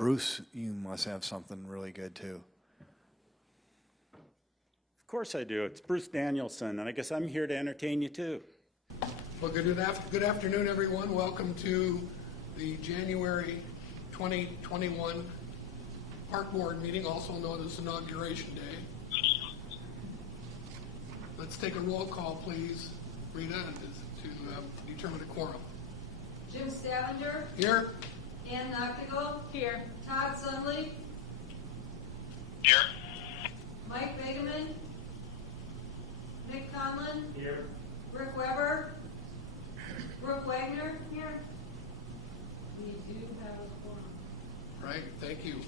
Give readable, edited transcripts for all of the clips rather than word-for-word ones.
Bruce, you must have something really good too. Of course I do. It's Bruce Danielson, and I guess I'm here to entertain you too. Well, good afternoon, everyone. Welcome to the January 2021 Park Board meeting, also known as Inauguration Day. Let's take a roll call, please, Rita, to determine a quorum. Jim Stavanger. Here. Ann Noctigal. Here. Todd Sunley. Here. Mike Begeman. Mick Conlon. Here. Rick Weber. Brooke Wagner. Here. We do have a quorum. Right, thank you.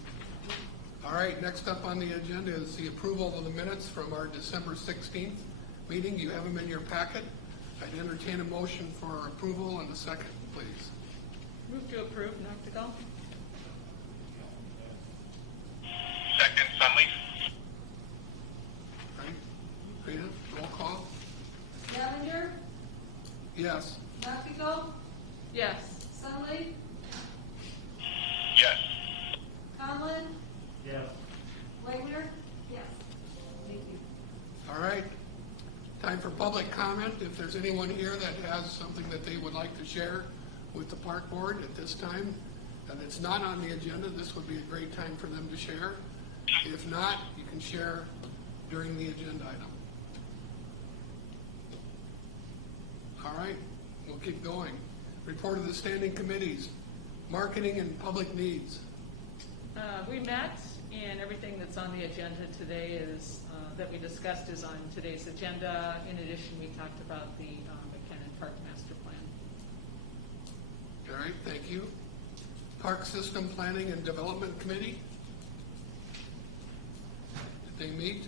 All right, next up on the agenda is the approval of the minutes from our December 16th meeting. You have them in your packet. I'd entertain a motion for approval and a second, please. Move to approve, Noctigal. Second, Sunley. Right, Rita, roll call. Stavanger. Yes. Noctigal. Yes. Sunley. Yes. Conlon. Yes. Wagner. Yes. Thank you. All right. Time for public comment. If there's anyone here that has something that they would like to share with the park board at this time, and it's not on the agenda, this would be a great time for them to share. If not, you can share during the agenda item. All right, we'll keep going. Report of the standing committees, marketing and public needs. We met, and everything that's on the agenda today is that we discussed is on today's agenda. In addition, we talked about the McKinnon Park Master Plan. All right, thank you. Park System Planning and Development Committee. Did they meet?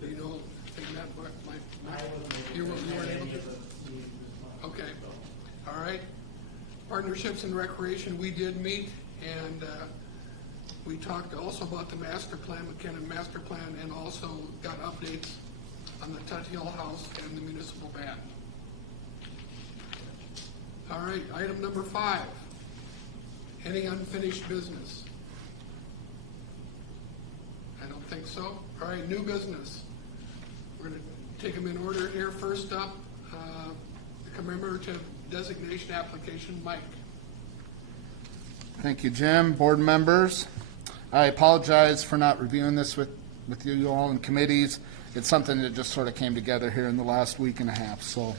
Do you know if they met? You weren't able to? Okay. All right. Partnerships and Recreation, we did meet, and we talked also about the master plan, McKinnon Master Plan, and also got updates on the Tut Hill House and the municipal band. All right, item number 5. Any unfinished business? I don't think so. All right, new business. We're going to take them in order here. First up, the commemorative designation application. Mike. Thank you, Jim. Board members, I apologize for not reviewing this with you all in committees. It's something that just sort of came together here in the last week and a half. So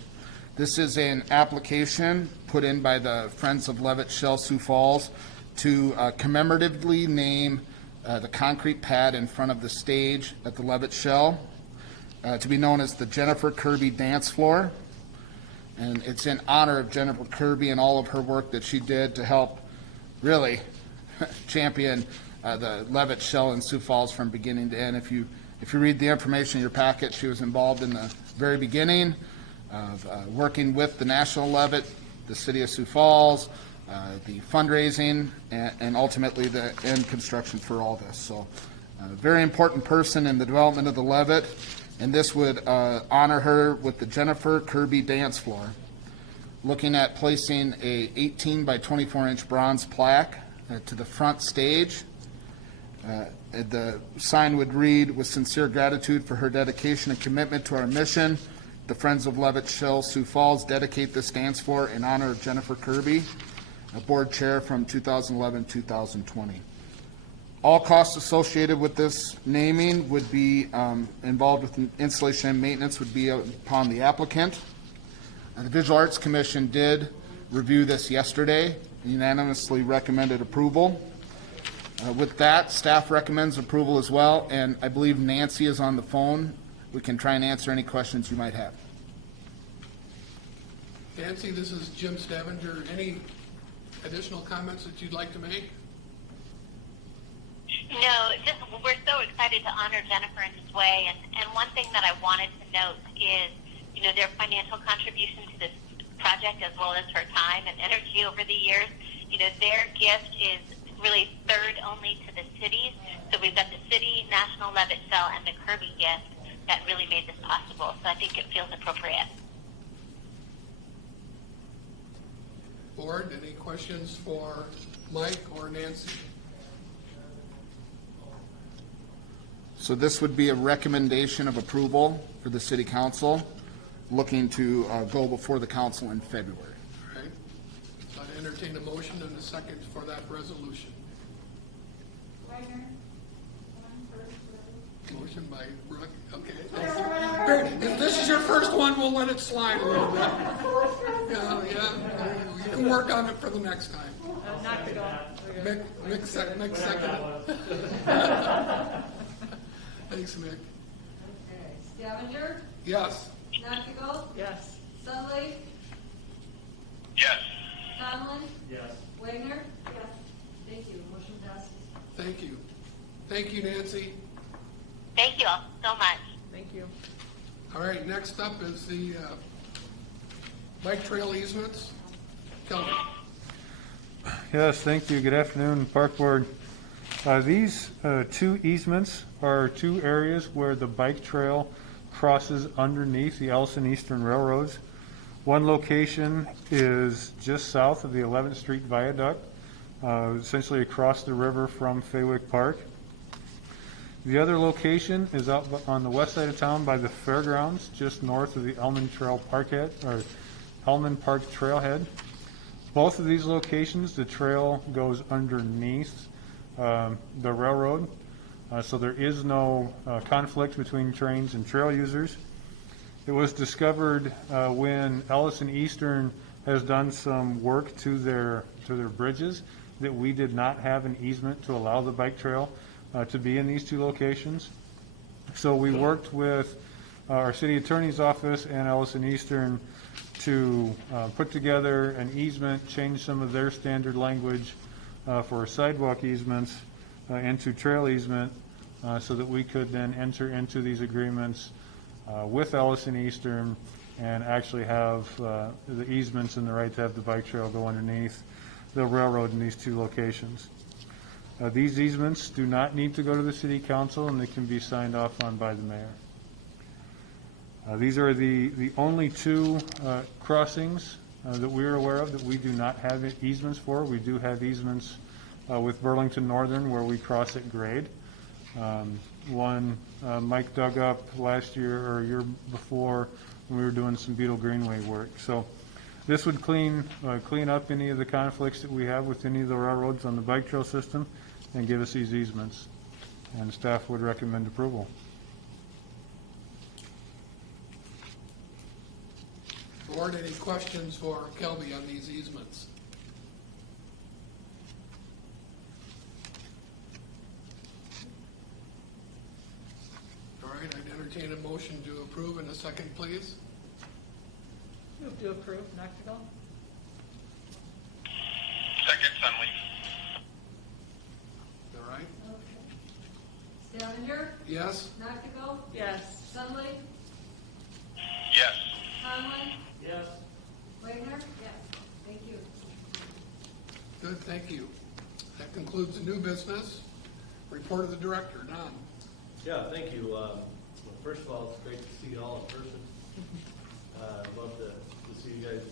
this is an application put in by the Friends of Levitt Shell Sioux Falls to commemoratively name the concrete pad in front of the stage at the Levitt Shell to be known as the Jennifer Kirby Dance Floor. And it's in honor of Jennifer Kirby and all of her work that she did to help really champion the Levitt Shell in Sioux Falls from beginning to end. If you read the information in your packet, she was involved in the very beginning of working with the National Levitt, the City of Sioux Falls, the fundraising, and ultimately the end construction for all this. So a very important person in the development of the Levitt, and this would honor her with the Jennifer Kirby Dance Floor. Looking at placing a 18 by 24 inch bronze plaque to the front stage. The sign would read, "With sincere gratitude for her dedication and commitment to our mission, the Friends of Levitt Shell Sioux Falls dedicate this dance floor in honor of Jennifer Kirby, a board chair from 2011-2020. All costs associated with this naming would be involved with installation and maintenance would be upon the applicant. The Visual Arts Commission did review this yesterday and unanimously recommended approval. With that, staff recommends approval as well, and I believe Nancy is on the phone. We can try and answer any questions you might have. Nancy, this is Jim Stavanger. Any additional comments that you'd like to make? No, just we're so excited to honor Jennifer in this way, and one thing that I wanted to note is, you know, their financial contribution to this project as well as her time and energy over the years. You know, their gift is really third only to the cities. So we've got the city, National Levitt Shell, and the Kirby gift that really made this possible. So I think it feels appropriate. Board, any questions for Mike or Nancy? So this would be a recommendation of approval for the city council, looking to go before the council in February. All right. So I'd entertain a motion and a second for that resolution. Wagner? Motion by Brooke, okay. Thank you. If this is your first one, we'll let it slide a little bit. Yeah, you can work on it for the next time. Not to go. Mick second. Thanks, Mick. Okay. Scavenger? Yes. Noctigal? Yes. Sunlight? Yes. Conlon? Yes. Wagner? Yes. Thank you. Motion passes. Thank you. Thank you, Nancy. Thank you all so much. Thank you. All right, next up is the bike trail easements. Kelvin. Yes, thank you. Good afternoon, Park Board. These two easements are two areas where the bike trail crosses underneath the Ellison Eastern Railroads. One location is just south of the 11th Street Viaduct, essentially across the river from Faywick Park. The other location is out on the west side of town by the fairgrounds, just north of the Elman Park Trailhead. Both of these locations, the trail goes underneath the railroad, so there is no conflict between trains and trail users. It was discovered when Ellison Eastern has done some work to their bridges that we did not have an easement to allow the bike trail to be in these two locations. So we worked with our city attorney's office and Ellison Eastern to put together an easement, change some of their standard language for sidewalk easements into trail easement so that we could then enter into these agreements with Ellison Eastern and actually have the easements and the right to have the bike trail go underneath the railroad in these two locations. These easements do not need to go to the city council, and they can be signed off on by the mayor. These are the only two crossings that we're aware of that we do not have easements for. We do have easements with Burlington Northern where we cross at grade. One Mike dug up last year or a year before when we were doing some Beetle Greenway work. So this would clean up any of the conflicts that we have with any of the railroads on the bike trail system and give us these easements. And staff would recommend approval. Board, any questions for Kelby on these easements? All right, I'd entertain a motion to approve in a second, please. Move to approve. Noctigal? Second, Sunlight. All right? Okay. Scavenger? Yes? Noctigal? Yes. Sunlight? Yes. Conlon? Yes. Wagner? Yes. Thank you. Good, thank you. That concludes the new business. Report of the director, Don. Yeah, thank you. Well, first of all, it's great to see you all in person. I'd love to see you guys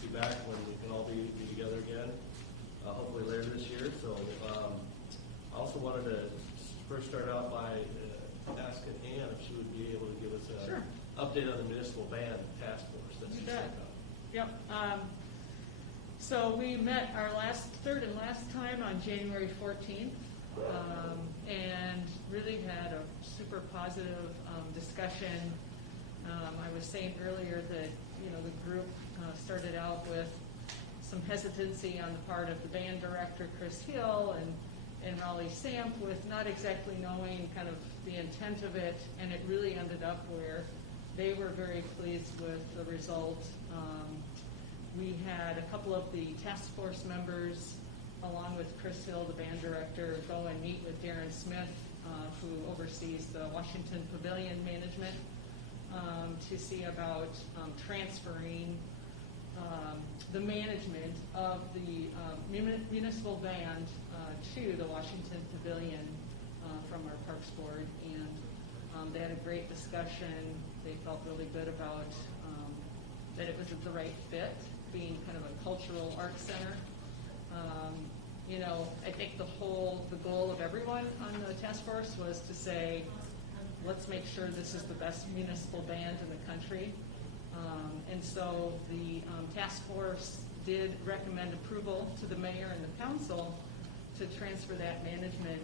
be back when we can all be together again, hopefully later this year. So I also wanted to first start out by asking Ann if she would be able to give us an update on the municipal band task force that's You set bet. up. Yep. So we met our third and last time on January 14th, and really had a super positive discussion. I was saying earlier that, the group started out with some hesitancy on the part of the band director, Chris Hill, and Raleigh Samp, with not exactly knowing kind of the intent of it, and it really ended up where they were very pleased with the result. We had a couple of the task force members, along with Chris Hill, the band director, go and meet with Darren Smith, who oversees the Washington Pavilion management, to see about transferring the management of the municipal band to the Washington Pavilion from our Parks Board. And they had a great discussion. They felt really good about that it was the right fit. being kind of a cultural arts center. You know, I think the goal of everyone on the task force was to say, let's make sure this is the best municipal band in the country. And so the task force did recommend approval to the mayor and the council to transfer that management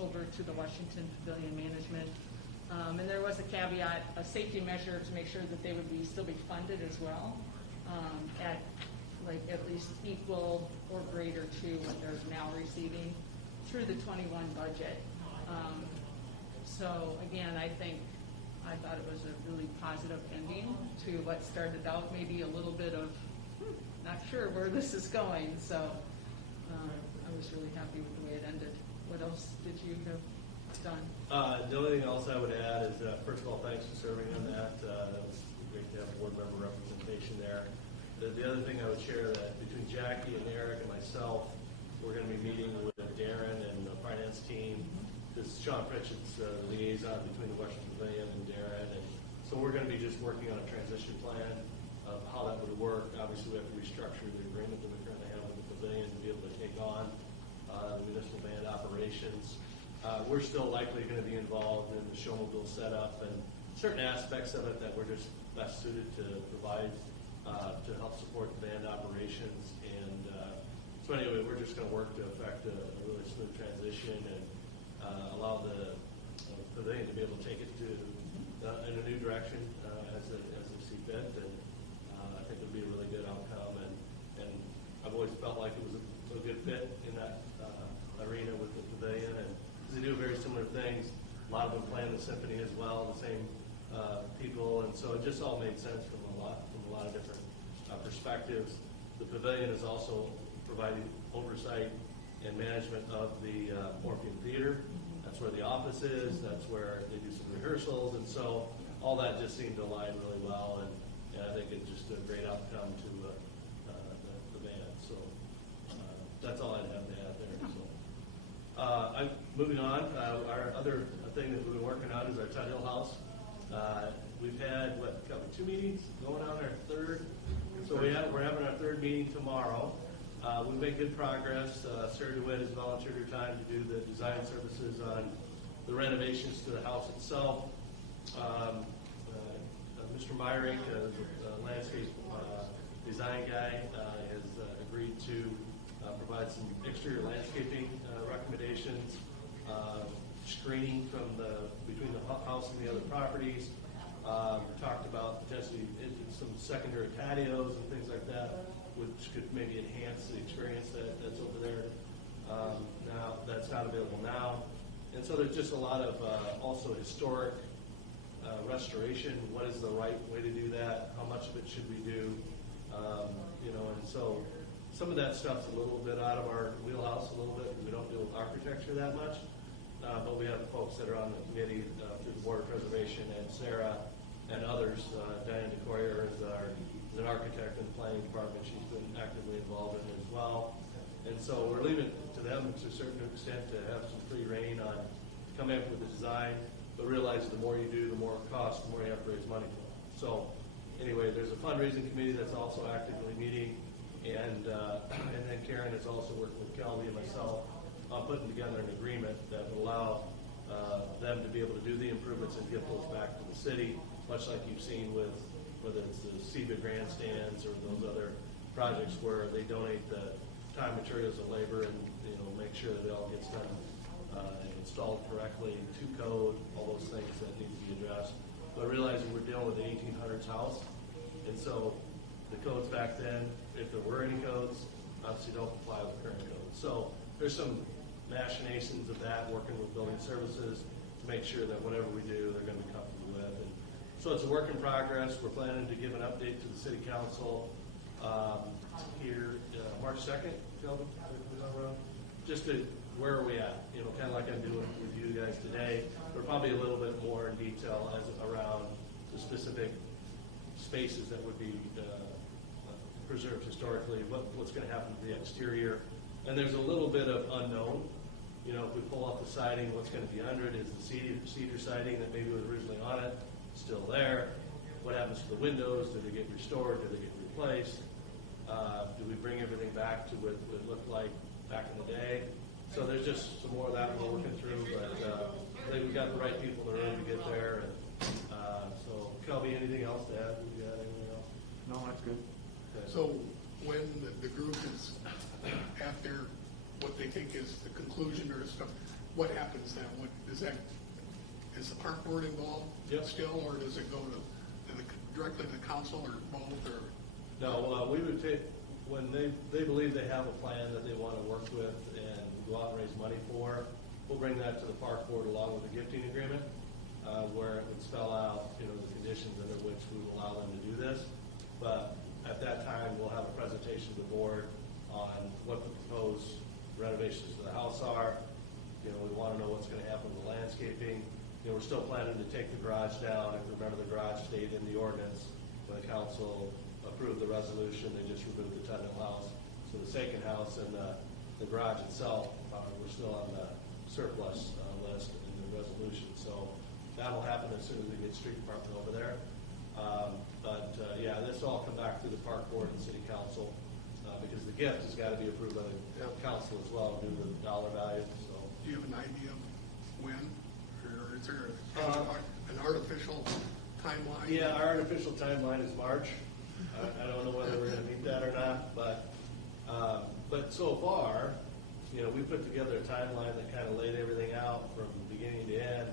over to the Washington Pavilion management. And there was a caveat, a safety measure to make sure that they would still be funded as well, at least equal or greater to what they're now receiving through the 21 budget. So again, I thought it was a really positive ending to what started out maybe a little bit of not sure where this is going. So I was really happy with the way it ended. What else did you have done? The only thing else I would add is, first of all, thanks for serving on that. That was great to have board member representation there. The other thing I would share that between Jackie and Eric and myself, we're going to be meeting with Darren and the finance team. This is Sean Pritchett's liaison between the Washington Pavilion and Darren. And so we're going to be just working on a transition plan of how that would work. Obviously, we have to restructure the agreement that we currently have with the pavilion to be able to take on the municipal band operations. We're still likely going to be involved in the showmobile setup and certain aspects of it that we're just best suited to provide to help support the band operations. And so anyway, we're just going to work to effect a really smooth transition and allow the pavilion to be able to take it to in a new direction as they see fit. And I think it'll be a really good outcome. And I've always felt like it was a good fit in that arena with the pavilion. And they do very similar things. A lot of them play in the symphony as well, the same people, and so it just all made sense from a lot of different perspectives. The pavilion is also providing oversight and management of the Orpheum Theater. That's where the office is. That's where they do some rehearsals, and so all that just seemed to align really well. And I think it's just a great outcome to the band. So that's all I'd have to add there. So. I'm moving on. Our other thing that we've been working on is our Tut Hill House. We've had, two meetings, going on our third. So we're having our third meeting tomorrow. We've made good progress. Sarah DeWitt has volunteered her time to do the design services on the renovations to the house itself. Mr. Meyerink, the landscape design guy, has agreed to provide some exterior landscaping recommendations, screening from between the house and the other properties. Talked about potentially some secondary patios and things like that, which could maybe enhance the experience that's over there. Now that's not available now, and so there's just a lot of also historic restoration. What is the right way to do that? How much of it should we do? And so some of that stuff's a little bit out of our wheelhouse a little bit because we don't deal with architecture that much. But we have folks that are on the committee through the Board of Preservation and Sarah and others. Diane DeCoyer is an architect in the planning department. She's been actively involved in it as well. And so we're leaving it to them to a certain extent to have some free reign on coming up with the design, but realize the more you do, the more it costs, the more you have to raise money for. So anyway, there's a fundraising committee that's also actively meeting, and then Karen is also working with Kelly and myself on putting together an agreement that would allow them to be able to do the improvements and give those back to the city, much like you've seen with whether it's the SEBA grandstands or those other projects where they donate the time, materials, and labor, and make sure that it all gets done and installed correctly to code, all those things that need to be addressed. But realizing we're dealing with the 1800s house, and so the codes back then, if there were any codes, obviously don't comply with current codes. So there's some machinations of that, working with building services to make sure that whatever we do, they're going to be comfortable with. And so it's a work in progress. We're planning to give an update to the city council here March 2nd, Kelvin, just to where are we at, kind of like I'm doing with you guys today, but probably a little bit more in detail as around the specific spaces that would be preserved historically, what's going to happen to the exterior. And there's a little bit of unknown. If we pull off the siding, what's going to be under it? Is the cedar siding that maybe was originally on it still there? What happens to the windows? Do they get restored? Do they get replaced? Do we bring everything back to what it looked like back in the day? So there's just some more of that we're working through, but I think we got the right people in the room to get there. And so, Kelby, anything else to add? You got anything else? No, that's good. Okay. So when the group is at their, what they think is the conclusion or stuff, what happens then? What, is the park board involved Yep. still, or does it go directly to the council, or both, or? No, we would take, when they believe they have a plan that they want to work with and go out and raise money for, we'll bring that to the park board along with the gifting agreement, where it would spell out, the conditions under which we will allow them to do this. But at that time, we'll have a presentation to the board on what the proposed renovations to the house are. We want to know what's going to happen with the landscaping. We're still planning to take the garage down. If you remember, the garage stayed in the ordinance. When the council approved the resolution, they just removed the tenement house. So the second house and the garage itself, we're still on the surplus list in the resolution. So that'll happen as soon as we get street department over there. This will all come back to the park board and city council, because the gift has got to be approved by the council as well due to the dollar value. So, Do you have an idea of when, or is there an artificial timeline? yeah, our artificial timeline is March. I don't know whether we're going to meet that or not, but so far, we put together a timeline that kind of laid everything out from beginning to end,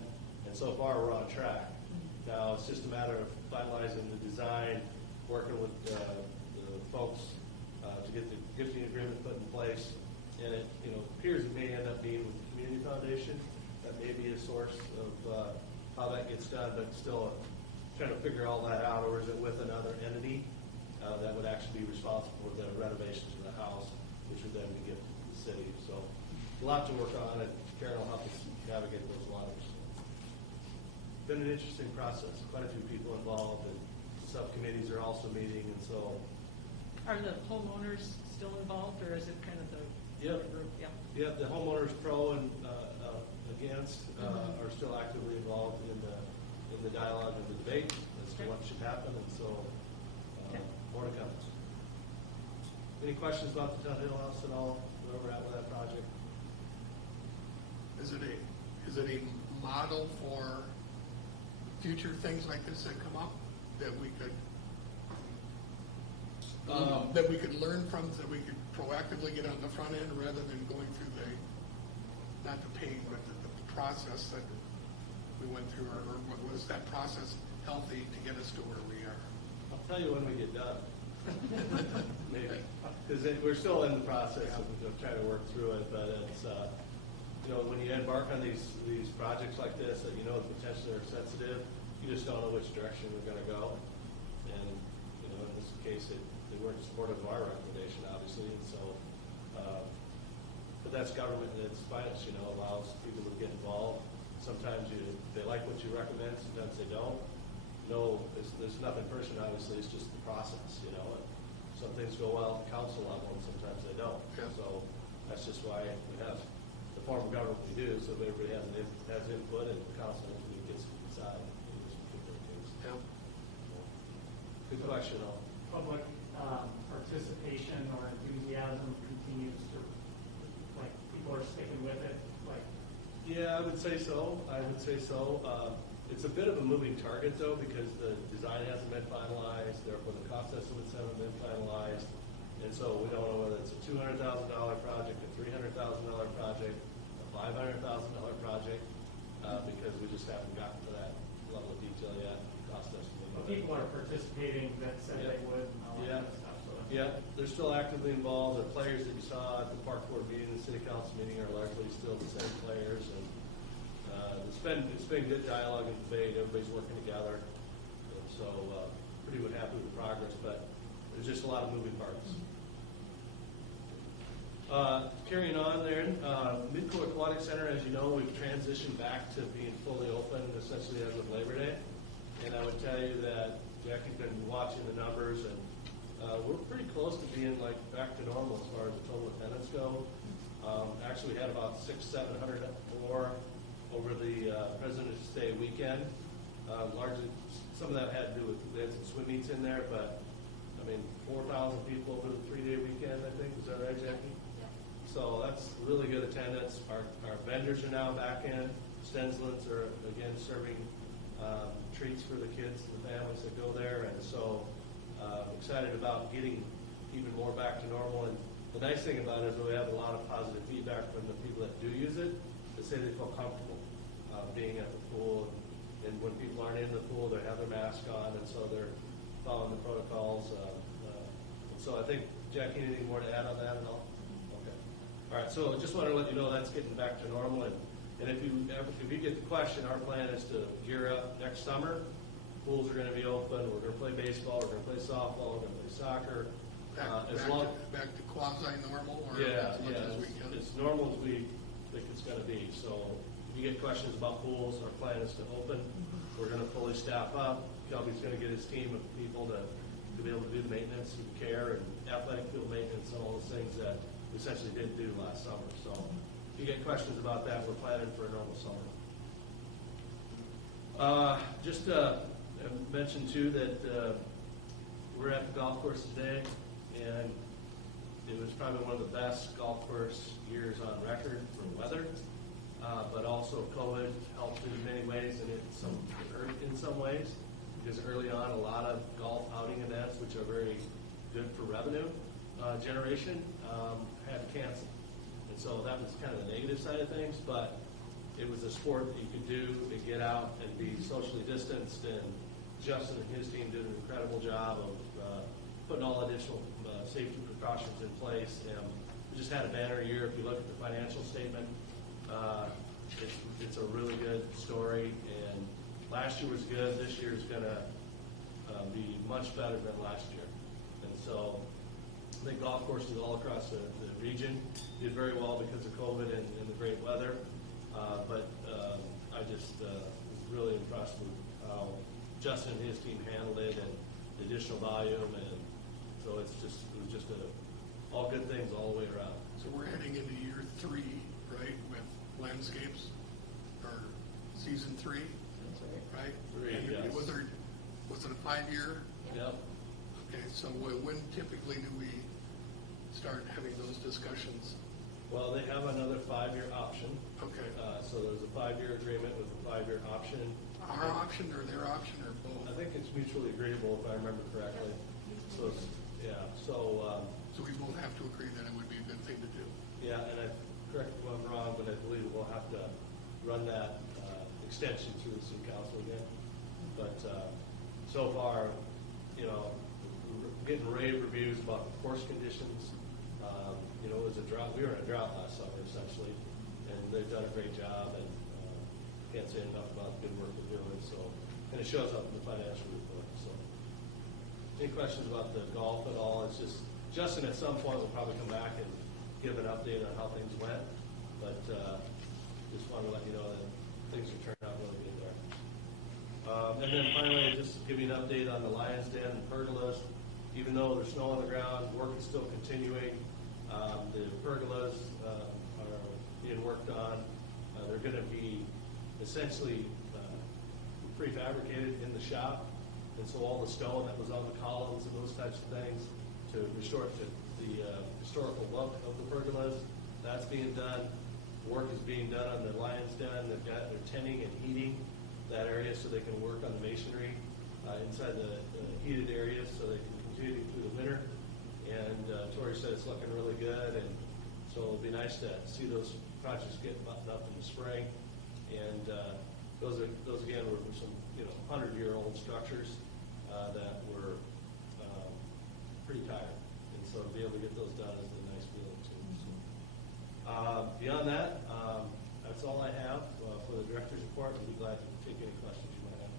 and so far we're on track. Now it's just a matter of finalizing the design, working with the folks to get the gifting agreement put in place, and it appears it may end up being with the community foundation. That may be a source of how that gets done, but still trying to figure all that out. Or is it with another entity that would actually be responsible for the renovations of the house, which would then be gifted to the city? So a lot to work on, and Karen will help us navigate those waters. Been an interesting process. Quite a few people involved, and subcommittees are also meeting, and so. Are the homeowners still involved, or is it kind of the Yep. group? Yeah. Yeah, the homeowners pro and against are still actively involved in the dialogue and the debate as to Okay. what should happen, and so Okay. more to come. Any questions about the Town Hill House at all? Where we're at with that project? Is it a model for future things like this that come up that we could learn from, so that we could proactively get on the front end rather than going through not the pain, but the process that we went through, or was that process healthy to get us to where we are? I'll tell you when we get done. Maybe, because we're still in the process of trying to work through it, but it's, when you embark on these projects like this, that potentially are sensitive, you just don't know which direction we're gonna go. And, in this case, they weren't supportive of our recommendation, obviously, and so, but that's government at its finest, allows people to get involved. Sometimes they like what you recommend, sometimes they don't. No, there's nothing personal, obviously, it's just the process, and some things go well at the council level, and sometimes they don't. Yeah. So that's just why we have the form of government we do, so everybody has input, and the council gets to decide these particular things. Yeah. Good question, though. Public participation or enthusiasm continues to, people are sticking with it, Yeah, I would say so. It's a bit of a moving target, though, because the design hasn't been finalized, therefore the cost estimates haven't been finalized, and so we don't know whether it's a $200,000 project, a $300,000 project, a $500,000 project, because we just haven't gotten to that level of detail yet, cost estimate. but people are participating that said they would and all that kind of stuff. So Yeah, they're still actively involved. The players that you saw at the park board meeting, the city council meeting are largely still the same players, and it's been good dialogue and debate. Everybody's working together, and so pretty happy with the progress, but there's just a lot of moving parts. Carrying on there, Midco Aquatic Center, as you know, we've transitioned back to being fully open essentially as of Labor Day, and I would tell you that Jackie's been watching the numbers, and we're pretty close to being back to normal as far as the total attendance go. Actually, we had about 600-700 more over the President's Day weekend. Largely, some of that had to do with, we had some swim meets in there, but I mean, 4,000 people over the 3-day weekend, I think. Is that right, Jackie? So that's really good attendance. Our vendors are now back in. Stenslins are again serving treats for the kids and the families that go there, and so excited about getting even more back to normal. And the nice thing about it is we have a lot of positive feedback from the people that do use it. They say they feel comfortable being at the pool, and when people aren't in the pool, they have their mask on, and so they're following the protocols. And so I think, Jackie, anything more to add on that at all? Okay. All right, so I just want to let you know that's getting back to normal. And if you get the question, our plan is to gear up next summer. Pools are going to be open. We're going to play baseball. We're going to play softball. We're going to play soccer. Back to quasi-normal or yeah, as much as we can? It's normal as we think it's going to be. So if you get questions about pools, our plan is to open. We're going to fully staff up. Kelby's going to get his team of people to be able to do the maintenance and care and athletic field maintenance and all those things that we essentially didn't do last summer. So if you get questions about that, we're planning for a normal summer. Just mention too that we're at the golf course today, and it was probably one of the best golf course years on record for weather, but also COVID helped in many ways, and in some ways, because early on a lot of golf outing events, which are very good for revenue generation, had to cancel. And so that was kind of the negative side of things, but it was a sport that you could do and get out and be socially distanced, and Justin and his team did an incredible job of putting all additional safety precautions in place. And we just had a banner year. If you look at the financial statement, it's a really good story. And last year was good. This year is going to be much better than last year. And so I think golf courses all across the region did very well because of COVID and the great weather. But I just was really impressed with how Justin and his team handled it and the additional volume. And so it was just all good things all the way around. So we're heading into year 3, right, with landscapes, or season 3? That's right. Right? 3, And yes. Was it a 5-year? Yep. Okay, so when typically do we start having those discussions? Well, they have another 5-year option. Okay. So there's a 5-year agreement with a 5-year option. Our option or their option or both? I think it's mutually agreeable, if I remember correctly. So, So we both have to agree that it would be a good thing to do. yeah, and correct me if I'm wrong, but I believe we'll have to run that extension through the city council again. But so far, we're getting rave reviews about the course conditions. It was a drought. We were in a drought last summer, essentially, and they've done a great job, and can't say enough about the good work they're doing. So, and it shows up in the financial report. So, any questions about the golf at all? It's just Justin at some point will probably come back and give an update on how things went, but just wanted to let you know that things are turning out really good there. And then finally, just give you an update on the Lion's Den and pergolas. Even though there's snow on the ground, work is still continuing. The pergolas are being worked on. They're going to be essentially prefabricated in the shop, and so all the stone that was on the columns and those types of things to restore it to the historical look of the pergolas, that's being done. Work is being done on the Lion's Den. They're tinning and heating that area so they can work on the masonry inside the heated areas so they can continue through the winter. And Tori said it's looking really good, and so it'll be nice to see those projects get buttoned up in the spring. And those again were some 100-year-old structures that were pretty tired, and so to be able to get those done is a nice feeling too. So, beyond that, that's all I have for the director's report. I'd be glad to take any questions you might have.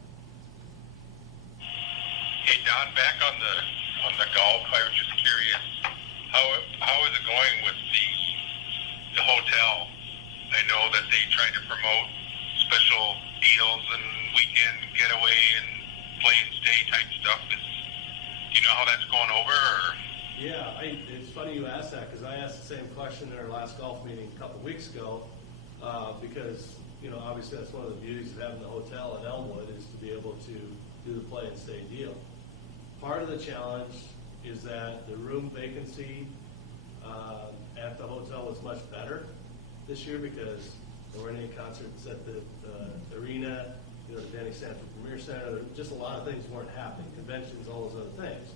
Hey Don, back on the golf, I was just curious, how is it going with the hotel? I know that they try to promote special deals and weekend getaway and play and stay type stuff. Do you know how that's going over? Or? Yeah, it's funny you asked that, because I asked the same question in our last golf meeting a couple weeks ago, because obviously that's one of the beauties of having the hotel in Elmwood is to be able to do the play and stay deal. Part of the challenge is that the room vacancy at the hotel was much better this year because there weren't any concerts at the arena, you know, the Danny Sanford Premier Center, just a lot of things weren't happening, conventions, all those other things.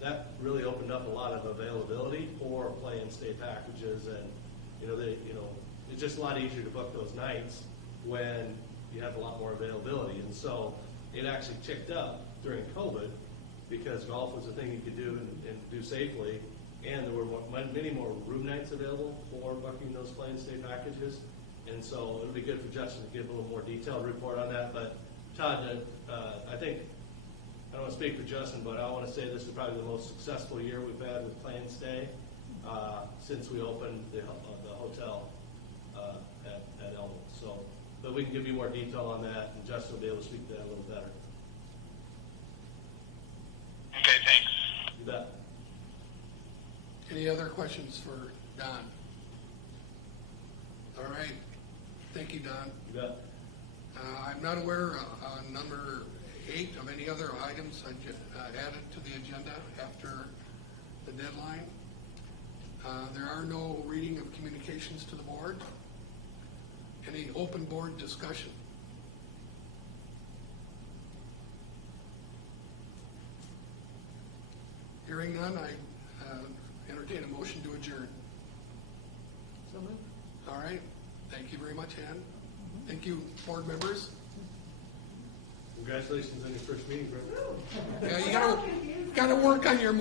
That really opened up a lot of availability for play and stay packages, and it's just a lot easier to book those nights when you have a lot more availability. And so it actually ticked up during COVID because golf was a thing you could do and do safely, and there were many more room nights available for booking those play and stay packages. And so it'll be good for Justin to give a little more detailed report on that. But Todd, I think, I don't want to speak for Justin, but I want to say this is probably the most successful year we've had with play and stay since we opened the hotel at Elmwood. So, but we can give you more detail on that, and Justin will be able to speak to that a little better. Okay, thanks. You bet. Any other questions for Don? All right. Thank you, Don. You bet. I'm not aware on number 8 of any other items added to the agenda after the deadline. There are no reading of communications to the board. Any open board discussion? Hearing none, I entertain a motion to adjourn. So moved. All right. Thank you very much, Ann. Thank you, board members. Congratulations on your first meeting, bro. Yeah, you gotta work on your.